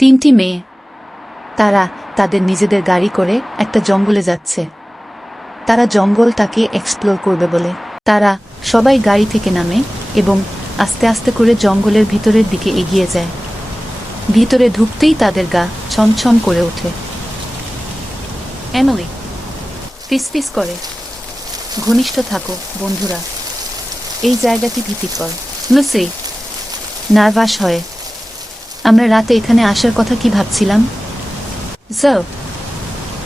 তিনটি মেয়ে, তারা তাদের নিজেদের গাড়ি করে একটা জঙ্গলে যাচ্ছে। তারা জঙ্গলটাকে এক্সপ্লোর করবে বলে তারা সবাই গাড়ি থেকে নামে এবং আস্তে আস্তে করে জঙ্গলের ভিতরের দিকে এগিয়ে যায়। ভিতরে ঢুকতেই তাদের গা ছমছম করে ওঠে। এমিলি ফিসফিস করে, ঘনিষ্ঠ থাকো বন্ধুরা, এই জায়গাটি ভীতিকর। লুসি নার্ভাস হয়, আমরা রাতে এখানে আসার কথা কি ভাবছিলাম। স্যার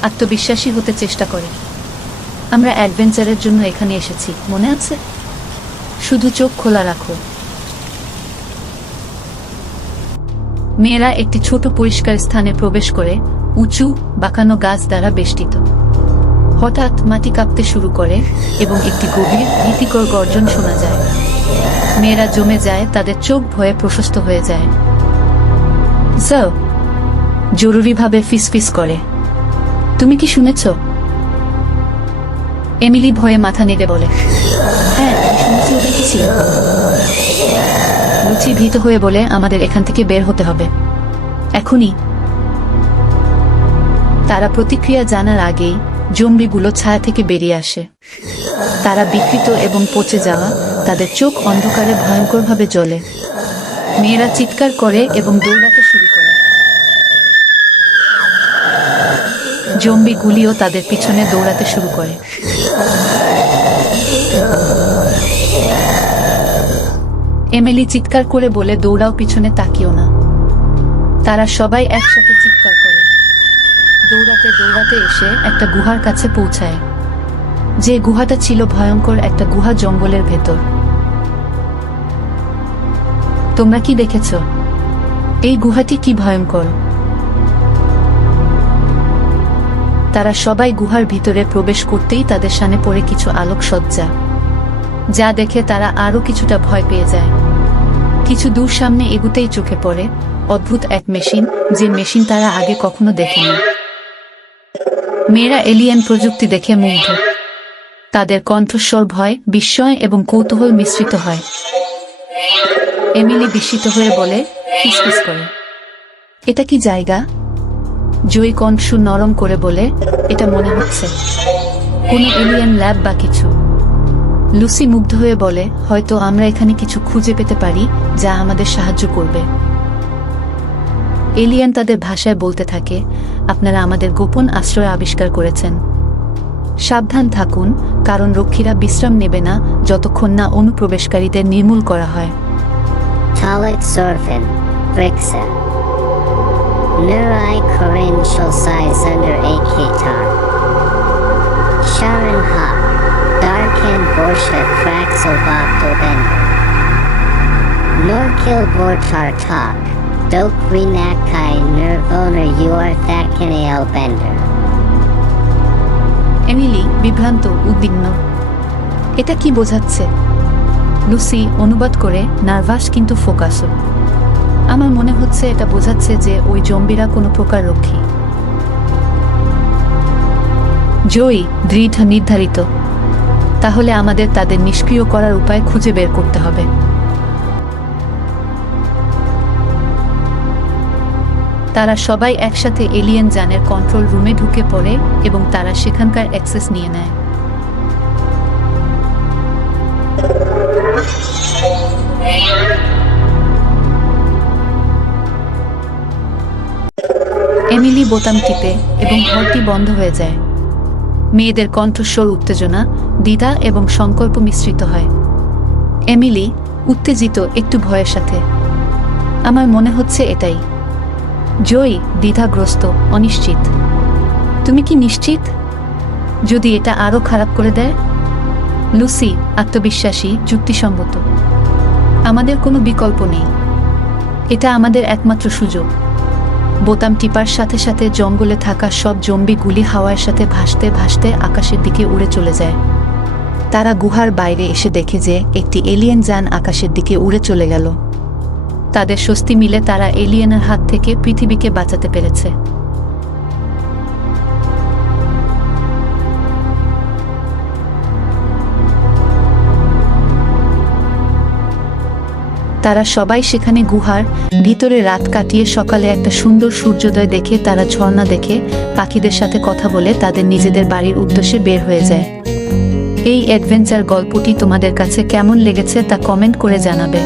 আত্মবিশ্বাসী হতে চেষ্টা করে, আমরা অ্যাডভেঞ্চারের জন্য এখানে এসেছি, মনে আছে? শুধু চোখ খোলা রাখো। মেয়েরা একটি ছোট পরিষ্কার স্থানে প্রবেশ করে, উঁচু বাঁকানো গাছ দ্বারা বেষ্টিত। হঠাৎ মাটি কাঁপতে শুরু করে এবং একটি গভীর ভীতিকর গর্জন শোনা যায়। মেয়েরা জমে যায়, তাদের চোখ ভয়ে প্রশস্ত হয়ে যায়। স্যার জরুরিভাবে ফিসফিস করে, তুমি কি শুনেছ? এমিলি ভয়ে মাথা নেড়ে বলে, হ্যাঁ শুনেছি। ওটা কি ছিল? লুচি ভীত হয়ে বলে, আমাদের এখান থেকে বের হতে হবে এখনই। তারা প্রতিক্রিয়া জানার আগেই জম্বিগুলো ছায়া থেকে বেরিয়ে আসে। তারা বিকৃত এবং পচে যাওয়া, তাদের চোখ অন্ধকারে ভয়ঙ্করভাবে জ্বলে। মেয়েরা চিৎকার করে এবং দৌড়াতে শুরু করে। জম্বিগুলিও তাদের পিছনে দৌড়াতে শুরু করে। এমিলি চিৎকার করে বলে, দৌড়াও, পিছনে তাকিও না। তারা সবাই একসাথে চিৎকার করে, দৌড়াতে দৌড়াতে এসে একটা গুহার কাছে পৌঁছায়। যে গুহাটা ছিল ভয়ঙ্কর একটা গুহা জঙ্গলের ভেতর। তোমরা কি দেখেছ? এই গুহাটি কি ভয়ঙ্কর! তারা সবাই গুহার ভিতরে প্রবেশ করতেই তাদের সামনে পড়ে কিছু আলোকসজ্জা, যা দেখে তারা আরো কিছুটা ভয় পেয়ে যায়। কিছু দূর সামনে এগুতেই চোখে পড়ে অদ্ভুত এক মেশিন, যে মেশিন তারা আগে কখনো দেখেনি। মেয়েরা এলিয়েন প্রযুক্তি দেখে মুগ্ধ। তাদের কণ্ঠস্বর ভয়, বিস্ময় এবং কৌতূহল মিশ্রিত হয়। এমিলি বিস্মিত হয়ে বলে, ফিসফিস করে, এটা কি জায়গা? জয়ী কণ্ঠ নরম করে বলে, এটা মনে হচ্ছে কোনো এলিয়েন ল্যাব বা কিছু। লুসি মুগ্ধ হয়ে বলে, হয়তো আমরা এখানে কিছু খুঁজে পেতে পারি যা আমাদের সাহায্য করবে। এলিয়েন তাদের ভাষায় বলতে থাকে, আপনারা আমাদের গোপন আশ্রয় আবিষ্কার করেছেন। সাবধান থাকুন, কারণ রক্ষীরা বিশ্রাম নেবে না যতক্ষণ না অনুপ্রবেশকারীদের নির্মূল করা হয়। Talit Sorfin, Brixa. Nurai Korin Shulsai Zunder Akitar. Sharon Ha. Darkin Borsha Fraxel Bakto Bender. Norkil Bortar Tak. Dok Rinakai Nervoner Uar Thakanael Bender. Emily বিভ্রান্ত, উদ্বিগ্ন। এটা কি বোঝাচ্ছে? লুসি অনুবাদ করে, নার্ভাস কিন্তু ফোকাসও। আমার মনে হচ্ছে এটা বোঝাচ্ছে যে ওই জম্বিরা কোনো প্রকার রক্ষী। জয়ী দৃঢ় নির্ধারিত, তাহলে আমাদের তাদের নিষ্ক্রিয় করার উপায় খুঁজে বের করতে হবে। তারা সবাই একসাথে এলিয়েন যানের কন্ট্রোল রুমে ঢুকে পড়ে এবং তারা সেখানকার অ্যাক্সেস নিয়ে নেয়। এমিলি বোতাম টিপে এবং ঘরটি বন্ধ হয়ে যায়। মেয়েদের কণ্ঠস্বর উত্তেজনা, দ্বিধা এবং সংকল্প মিশ্রিত হয়। এমিলি উত্তেজিত, একটু ভয়ের সাথে, আমার মনে হচ্ছে এটাই। জয়ী দ্বিধাগ্রস্ত, অনিশ্চিত, তুমি কি নিশ্চিত? যদি এটা আরো খারাপ করে দেয়? লুসি আত্মবিশ্বাসী, যুক্তিসঙ্গত, আমাদের কোনো বিকল্প নেই, এটা আমাদের একমাত্র সুযোগ। বোতাম টিপার সাথে সাথে জঙ্গলে থাকা সব জম্বিগুলি হাওয়ার সাথে ভাসতে ভাসতে আকাশের দিকে উড়ে চলে যায়। তারা গুহার বাইরে এসে দেখে যে একটি এলিয়েন যান আকাশের দিকে উড়ে চলে গেল। তাদের স্বস্তি মিলে তারা এলিয়েনের হাত থেকে পৃথিবীকে বাঁচাতে পেরেছে। তারা সবাই সেখানে গুহার ভিতরে রাত কাটিয়ে সকালে একটা সুন্দর সূর্যোদয় দেখে তারা ঝর্ণা দেখে পাখিদের সাথে কথা বলে তাদের নিজেদের বাড়ির উদ্দেশ্যে বের হয়ে যায়। এই অ্যাডভেঞ্চার গল্পটি তোমাদের কাছে কেমন লেগেছে তা কমেন্ট করে জানাবে।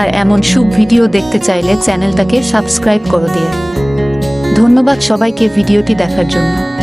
আর এমন শুভ ভিডিও দেখতে চাইলে চ্যানেলটাকে সাবস্ক্রাইব করে দিয়ে। ধন্যবাদ সবাইকে ভিডিওটি দেখার জন্য।